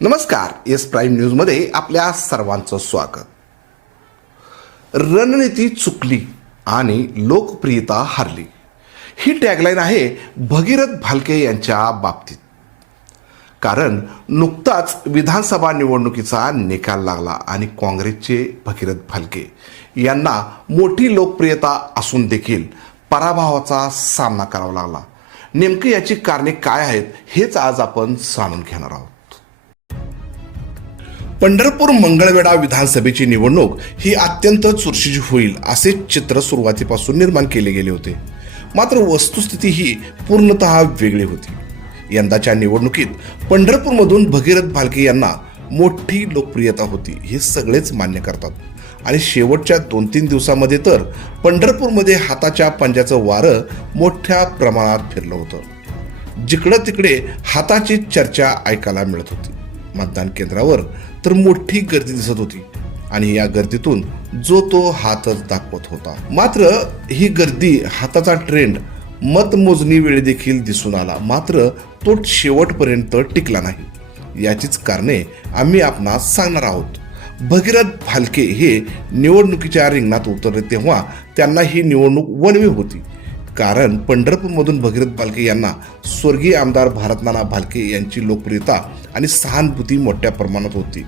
नमस्कार S prime न्यूजमध्ये आपल्या सर्वांचं स्वागत. रणनीती चुकली आणि लोकप्रियता हारली. ही टॅगलाईन आहे भगीरथ भालके यांच्या बाबतीत. कारण नुकताच विधानसभा निवडणुकीचा निकाल लागला आणि काँग्रेसचे भगीरथ भालके यांना मोठी लोकप्रियता असून देखील पराभवाचा सामना करावा लागला. नेमकं याची कारणे काय आहेत हेच आज आपण जाणून घेणार आहोत. पंढरपूर मंगळवेढा विधानसभेची निवडणूक ही अत्यंत चुरशीची होईल असे चित्र सुरुवातीपासून निर्माण केले गेले होते. मात्र वस्तुस्थिती ही पूर्णतः वेगळी होती. यंदाच्या निवडणुकीत पंढरपूरमधून भगीरथ भालके यांना मोठी लोकप्रियता होती हे सगळेच मान्य करतात. आणि शेवटच्या दोन तीन दिवसामध्ये तर पंढरपूरमध्ये हाताच्या पंजाचं वारं मोठ्या प्रमाणात फिरलं होतं. जिकडं तिकडे हाताची चर्चा ऐकायला मिळत होती. मतदान केंद्रावर तर मोठी गर्दी दिसत होती. आणि या गर्दीतून जो तो हातच दाखवत होता. मात्र ही गर्दी हाताचा ट्रेंड मतमोजणी वेळी देखील दिसून आला. मात्र तो शेवटपर्यंत टिकला नाही. याचीच कारणे आम्ही आपणास सांगणार आहोत. भगीरथ फालके हे निवडणुकीच्या रिंगणात उतरले तेव्हा त्यांना ही निवडणूक वनवी होती. कारण पंढरपूरमधून भगीरथ भालके यांना स्वर्गीय आमदार भारतनाना भालके यांची लोकप्रियता आणि सहानुभूती मोठ्या प्रमाणात होती.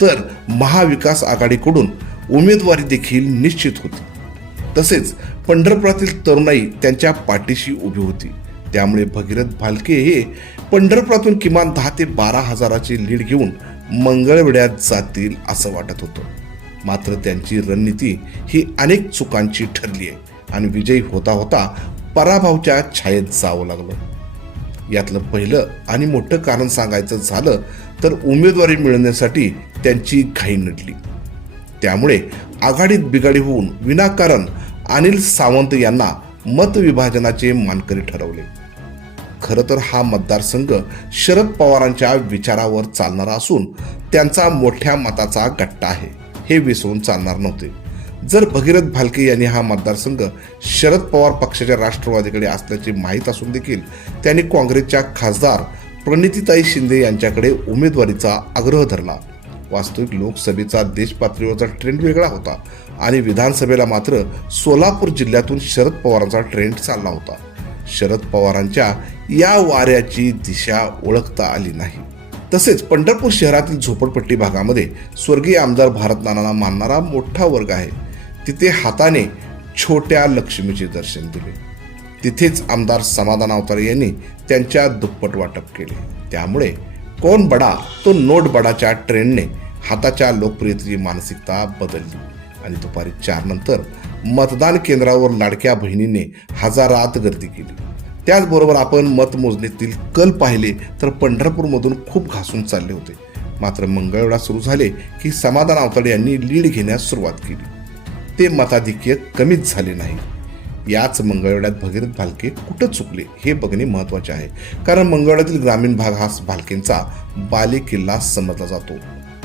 तर महाविकास आघाडीकडून उमेदवारी देखील निश्चित होती. तसेच पंढरपुरातील तरुणाई त्यांच्या पाठीशी उभी होती. त्यामुळे भगीरथ भालके हे पंढरपुरातून किमान दहा ते बारा हजाराची लीड घेऊन मंगळवेढ्यात जातील असं वाटत होतं. मात्र त्यांची रणनीती ही अनेक चुकांची ठरली आहे. आणि विजयी होता होता पराभवच्या छायेत जावं लागलं. यातलं पहिलं आणि मोठं कारण सांगायचं झालं तर उमेदवारी मिळवण्यासाठी त्यांची घाई नटली. त्यामुळे आघाडीत बिघाडी होऊन विनाकारण अनिल सावंत यांना मतविभाजनाचे मानकरी ठरवले. खरं तर हा मतदारसंघ शरद पवारांच्या विचारावर चालणारा असून त्यांचा मोठ्या मताचा गट्टा आहे. हे विसरून चालणार नव्हते. जर भगीरथ भालके यांनी हा मतदारसंघ शरद पवार पक्षाच्या राष्ट्रवादीकडे असल्याचे माहीत असून देखील त्यांनी काँग्रेसच्या खासदार प्रणितीताई शिंदे यांच्याकडे उमेदवारीचा आग्रह धरला. वास्तविक लोकसभेचा देशपातळीवरचा ट्रेंड वेगळा होता आणि विधानसभेला मात्र सोलापूर जिल्ह्यातून शरद पवारांचा ट्रेंड चालला होता. शरद पवारांच्या या वाऱ्याची दिशा ओळखता आली नाही. तसेच पंढरपूर शहरातील झोपडपट्टी भागामध्ये स्वर्गीय आमदार भारत नानांना मानणारा मोठा वर्ग आहे. तिथे हाताने छोट्या लक्ष्मीचे दर्शन दिले तिथेच आमदार समाधान अवतारे यांनी त्यांच्या दुप्पट वाटप केले. त्यामुळे कोण बडा तो नोट बडाच्या ट्रेंडने हाताच्या लोकप्रियतेची मानसिकता बदलली. आणि दुपारी चार नंतर मतदान केंद्रावर लाडक्या बहिणीने हजारात गर्दी केली. त्याचबरोबर आपण मतमोजणीतील कल पाहिले तर पंढरपूरमधून खूप घासून चालले होते. मात्र मंगळवेळा सुरू झाले की समाधान आवताडे यांनी लीड घेण्यास सुरुवात केली. ते मताधिक्य कमीच झाले नाही. याच मंगळवेढ्यात भगीरथ भालके कुठं चुकले हे बघणे महत्त्वाचे आहे. कारण मंगळवेढ्यातील ग्रामीण भाग हा भालकेंचा बालेकिल्ला समजला जातो.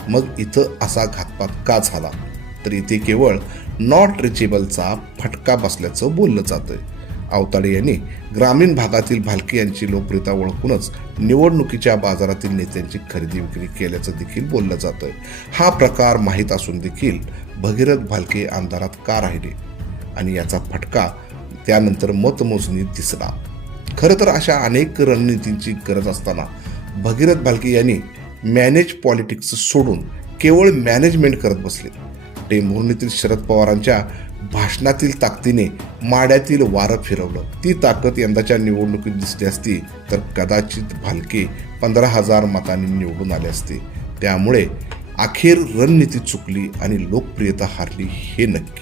मग इथं असा घातपात का झाला? तर इथे केवळ नॉट रिचेबलचा फटका बसल्याचं बोललं जातंय. अवताडे यांनी ग्रामीण भागातील भालके यांची लोकप्रियता ओळखूनच निवडणुकीच्या बाजारातील नेत्यांची खरेदी विक्री केल्याचं देखील बोललं जातंय. हा प्रकार माहीत असून देखील भगीरथ भालके आमदारात का राहिले? आणि याचा फटका त्यानंतर मतमोजणीत दिसला. खरं तर अशा अनेक रणनीतींची गरज असताना भगीरथ भालके यांनी मॅनेज पॉलिटिक्स सोडून केवळ मॅनेजमेंट करत बसले. टेंभुर्णीतील शरद पवारांच्या भाषणातील ताकदीने माड्यातील वारं फिरवलं. ती ताकद यंदाच्या निवडणुकीत दिसली असती तर कदाचित भालके पंधरा हजार मतांनी निवडून आले असते. त्यामुळे अखेर रणनीती चुकली आणि लोकप्रियता हारली हे नक्की.